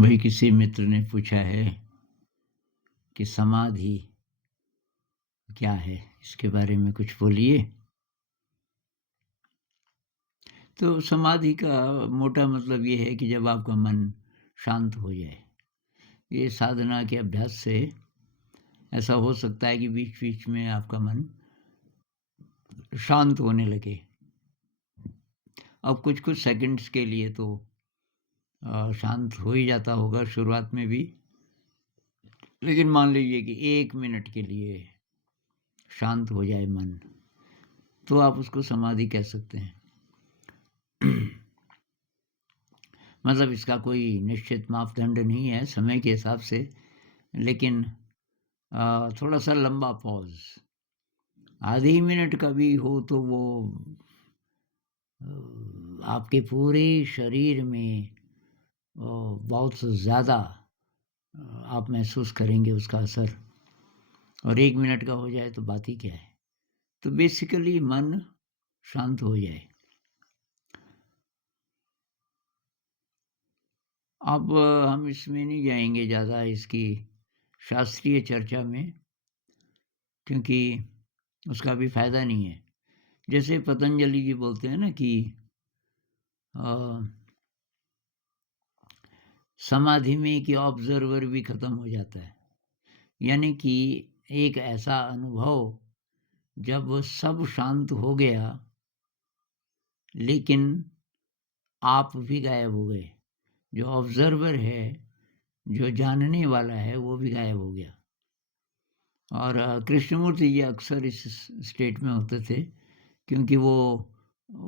वही किसी मित्र ने पूछा है कि समाधि क्या है? इसके बारे में कुछ बोलिए। तो समाधि का मोटा मतलब ये है कि जब आपका मन शांत हो जाए। ये साधना के अभ्यास से ऐसा हो सकता है कि बीच-बीच में आपका मन शांत होने लगे। अब कुछ-कुछ सेकंड्स के लिए तो शांत हो ही जाता होगा शुरुआत में भी। लेकिन मान लीजिए कि 1 मिनट के लिए शांत हो जाए मन, तो आप उसको समाधि कह सकते हैं। मतलब इसका कोई निश्चित मापदंड नहीं है समय के हिसाब से, लेकिन थोड़ा-सा लंबा पॉज़, आधे ही मिनट का भी हो तो वो आपके पूरे शरीर में बहुत ज़्यादा आप महसूस करेंगे उसका असर। और 1 मिनट का हो जाए तो बात ही क्या है। तो बेसिकली मन शांत हो जाए। अब हम इसमें नहीं जाएँगे ज़्यादा इसकी शास्त्रीय चर्चा में, क्योंकि उसका भी फ़ायदा नहीं है। जैसे पतंजलि जी बोलते हैं ना कि अ, समाधि में कि ऑब्ज़र्वर भी ख़त्म हो जाता है। यानी कि एक ऐसा अनुभव जब सब शांत हो गया, लेकिन आप भी गायब हो गए। जो ऑब्ज़र्वर है, जो जानने वाला है, वो भी गायब हो गया। और कृष्णमूर्ति जी अक्सर इस स्टेट में होते थे, क्योंकि वो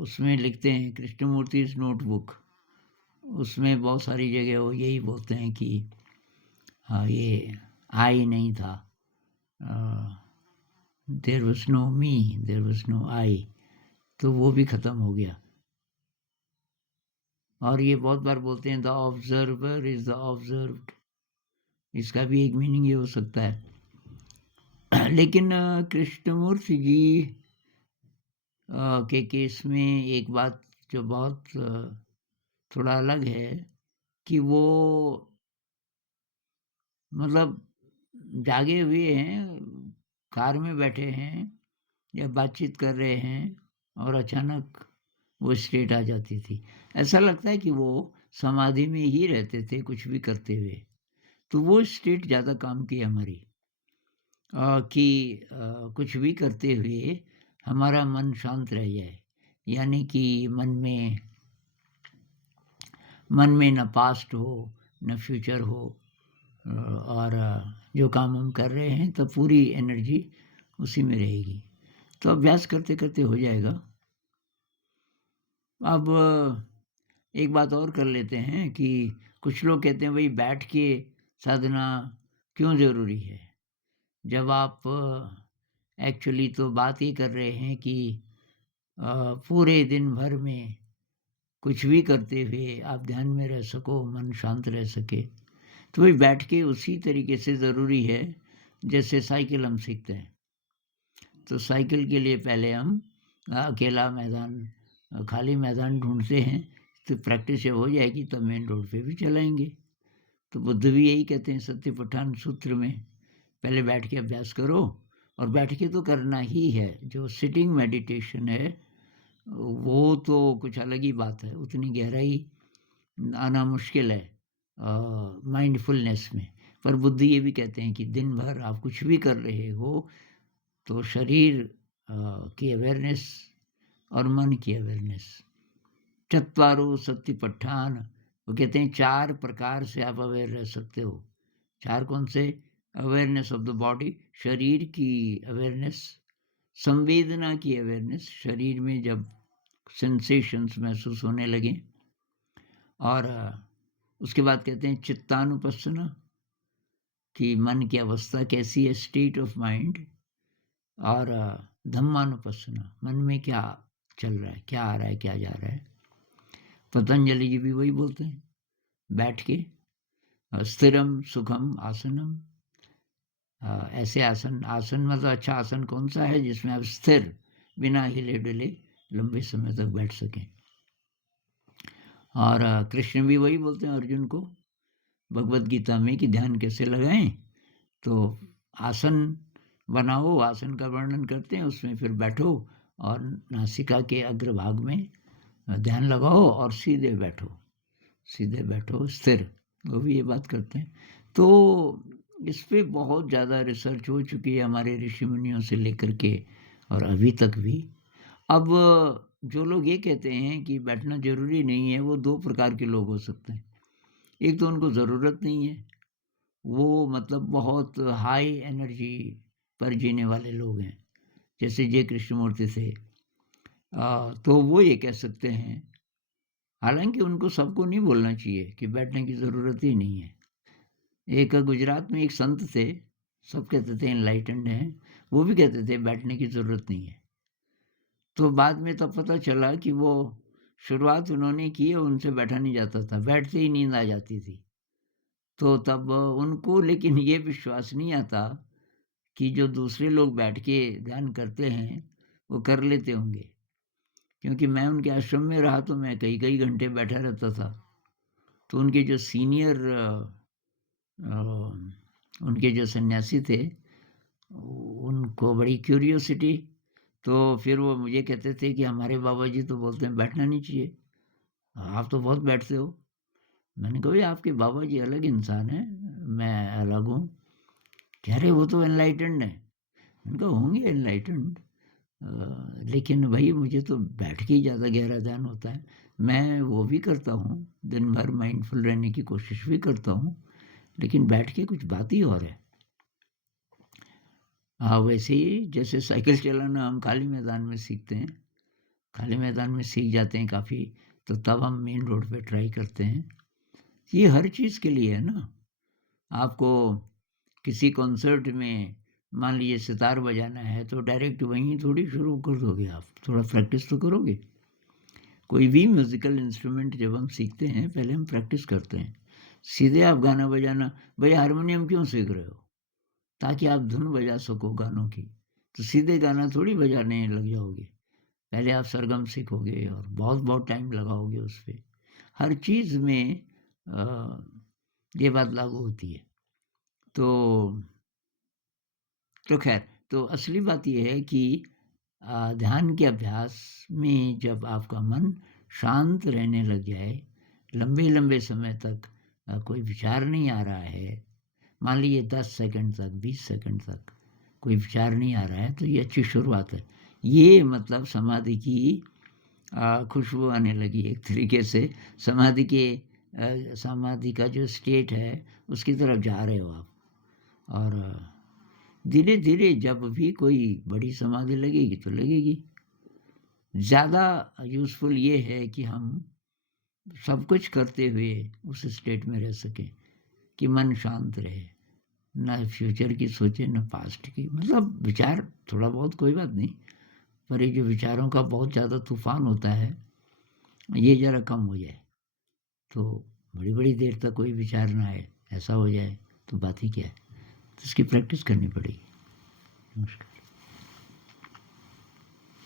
उसमें लिखते हैं कृष्णमूर्तिज़ नोटबुक, उसमें बहुत सारी जगह वो यही बोलते हैं कि हाँ, ये आई नहीं था। There was no me, there was no I, तो वो भी ख़त्म हो गया। और ये बहुत बार बोलते हैं द ऑब्ज़र्वर इज़ द ऑब्ज़र्व्ड, इसका भी एक मीनिंग ये हो सकता है। लेकिन कृष्णमूर्ति जी के केस में एक बात जो बहुत थोड़ा अलग है कि वो मतलब जागे हुए हैं, कार में बैठे हैं या बातचीत कर रहे हैं और अचानक वो स्टेट आ जाती थी। ऐसा लगता है कि वो समाधि में ही रहते थे कुछ भी करते हुए। तो वो स्टेट ज़्यादा काम की हमारी कि कुछ भी करते हुए हमारा मन शांत रह जाए। यानी कि मन में ना पास्ट हो, ना फ्यूचर हो, और जो काम हम कर रहे हैं तो पूरी एनर्जी उसी में रहेगी। तो अभ्यास करते-करते हो जाएगा। अब एक बात और कर लेते हैं कि कुछ लोग कहते हैं भई बैठ के साधना क्यों ज़रूरी है? जब आप एक्चुअली तो बात ये कर रहे हैं कि पूरे दिन भर में कुछ भी करते हुए आप ध्यान में रह सको, मन शांत रह सके। तो वही बैठ के उसी तरीके से ज़रूरी है, जैसे साइकिल हम सीखते हैं। तो साइकिल के लिए पहले हम अकेला मैदान खाली मैदान ढूँढते हैं, तो प्रैक्टिस जब हो जाएगी तब मेन रोड पे भी चलाएँगे। तो बुद्ध भी यही कहते हैं सत्तिपट्ठान सूत्र में, पहले बैठ के अभ्यास करो, और बैठ के तो करना ही है। जो सिटिंग मेडिटेशन है, वो तो कुछ अलग ही बात है, उतनी गहराई आना मुश्किल है माइंडफुलनेस में। पर बुद्ध ये भी कहते हैं कि दिन भर आप कुछ भी कर रहे हो, तो शरीर की अवेयरनेस और मन की अवेयरनेस, चत्वारो सत्तिपट्ठान, वो कहते हैं 4 प्रकार से आप अवेयर रह सकते हो। 4 कौन से? अवेयरनेस ऑफ द बॉडी, शरीर की अवेयरनेस, संवेदना की अवेयरनेस, शरीर में जब सेंसेशंस महसूस होने लगें, और उसके बाद कहते हैं चित्तानुपස්සना, कि मन की अवस्था कैसी है, स्टेट ऑफ माइंड, और धम्मानुपස්සना, मन में क्या चल रहा है, क्या आ रहा है, क्या जा रहा है। पतंजलि जी भी वही बोलते हैं, बैठ के स्थिरम सुखम आसनम, ऐसे आसन, आसन मतलब अच्छा आसन कौन सा है जिसमें आप स्थिर बिना हिले डुले लंबे समय तक बैठ सकें। और कृष्ण भी वही बोलते हैं अर्जुन को, भगवद गीता में कि ध्यान कैसे लगाएं, तो आसन बनाओ, आसन का वर्णन करते हैं, उसमें फिर बैठो और नासिका के अग्रभाग में ध्यान लगाओ और सीधे बैठो स्थिर, वो भी ये बात करते हैं। तो इस पे बहुत ज़्यादा रिसर्च हो चुकी है हमारे ऋषि मुनियों से लेकर के और अभी तक भी। अब जो लोग ये कहते हैं कि बैठना ज़रूरी नहीं है, वो 2 प्रकार के लोग हो सकते हैं। एक तो उनको ज़रूरत नहीं है, वो मतलब बहुत हाई एनर्जी पर जीने वाले लोग हैं, जैसे जे कृष्णमूर्ति थे। तो वो ये कह सकते हैं, हालाँकि उनको सबको नहीं बोलना चाहिए कि बैठने की ज़रूरत ही नहीं है। एक गुजरात में एक संत थे, सब कहते थे एनलाइटेंड हैं, वो भी कहते थे बैठने की ज़रूरत नहीं है। तो बाद में तब पता चला कि वो शुरुआत उन्होंने की और उनसे बैठा नहीं जाता था, बैठते ही नींद आ जाती थी। तो तब उनको लेकिन ये विश्वास नहीं आता कि जो दूसरे लोग बैठ के ध्यान करते हैं, वो कर लेते होंगे। क्योंकि मैं उनके आश्रम में रहा तो मैं कई-कई घंटे बैठा रहता था। तो उनके जो सीनियर उनके जो सन्यासी थे, उनको बड़ी क्यूरियोसिटी, तो फिर वो मुझे कहते थे कि हमारे बाबा जी तो बोलते हैं बैठना नहीं चाहिए, आप तो बहुत बैठते हो। मैंने कहा, भई आपके बाबा जी अलग इंसान हैं, मैं अलग हूँ। कह रहे वो तो एनलाइटेंड हैं। मैंने कहा होंगे एनलाइटेंड, लेकिन भई मुझे तो बैठ के ही ज़्यादा गहरा ध्यान होता है। मैं वो भी करता हूँ, दिन भर माइंडफुल रहने की कोशिश भी करता हूँ, लेकिन बैठ के कुछ बात ही और है। हाँ, वैसे ही जैसे साइकिल चलाना हम खाली मैदान में सीखते हैं, खाली मैदान में सीख जाते हैं काफ़ी, तो तब हम मेन रोड पे ट्राई करते हैं। ये हर चीज़ के लिए है ना। आपको किसी कॉन्सर्ट में मान लीजिए सितार बजाना है, तो डायरेक्ट वहीं थोड़ी शुरू कर दोगे आप, थोड़ा प्रैक्टिस तो करोगे। कोई भी म्यूज़िकल इंस्ट्रूमेंट जब हम सीखते हैं, पहले हम प्रैक्टिस करते हैं। सीधे आप गाना बजाना, भई हारमोनियम क्यों सीख रहे हो? ताकि आप धुन बजा सको गानों की। तो सीधे गाना थोड़ी बजाने लग जाओगे। पहले आप सरगम सीखोगे और बहुत-बहुत टाइम लगाओगे उस पे। हर चीज़ में अ, ये बात लागू होती है। तो ख़ैर, तो असली बात ये है कि ध्यान के अभ्यास में जब आपका मन शांत रहने लग जाए, लंबे-लंबे समय तक कोई विचार नहीं आ रहा है, मान लीजिए 10 सेकंड तक, 20 सेकंड तक कोई विचार नहीं आ रहा है, तो ये अच्छी शुरुआत है। ये मतलब समाधि की खुशबू आने लगी एक तरीके से, समाधि का जो स्टेट है, उसकी तरफ जा रहे हो आप। और धीरे-धीरे जब भी कोई बड़ी समाधि लगेगी तो लगेगी। ज़्यादा यूज़फुल ये है कि हम सब कुछ करते हुए उस स्टेट में रह सकें कि मन शांत रहे। ना फ्यूचर की सोचे, ना पास्ट की। मतलब विचार थोड़ा बहुत कोई बात नहीं, पर ये जो विचारों का बहुत ज़्यादा तूफ़ान होता है, ये ज़रा कम हो जाए, तो बड़ी-बड़ी देर तक कोई विचार ना आए, ऐसा हो जाए तो बात ही क्या है। तो इसकी प्रैक्टिस करनी पड़ेगी। नमस्कार।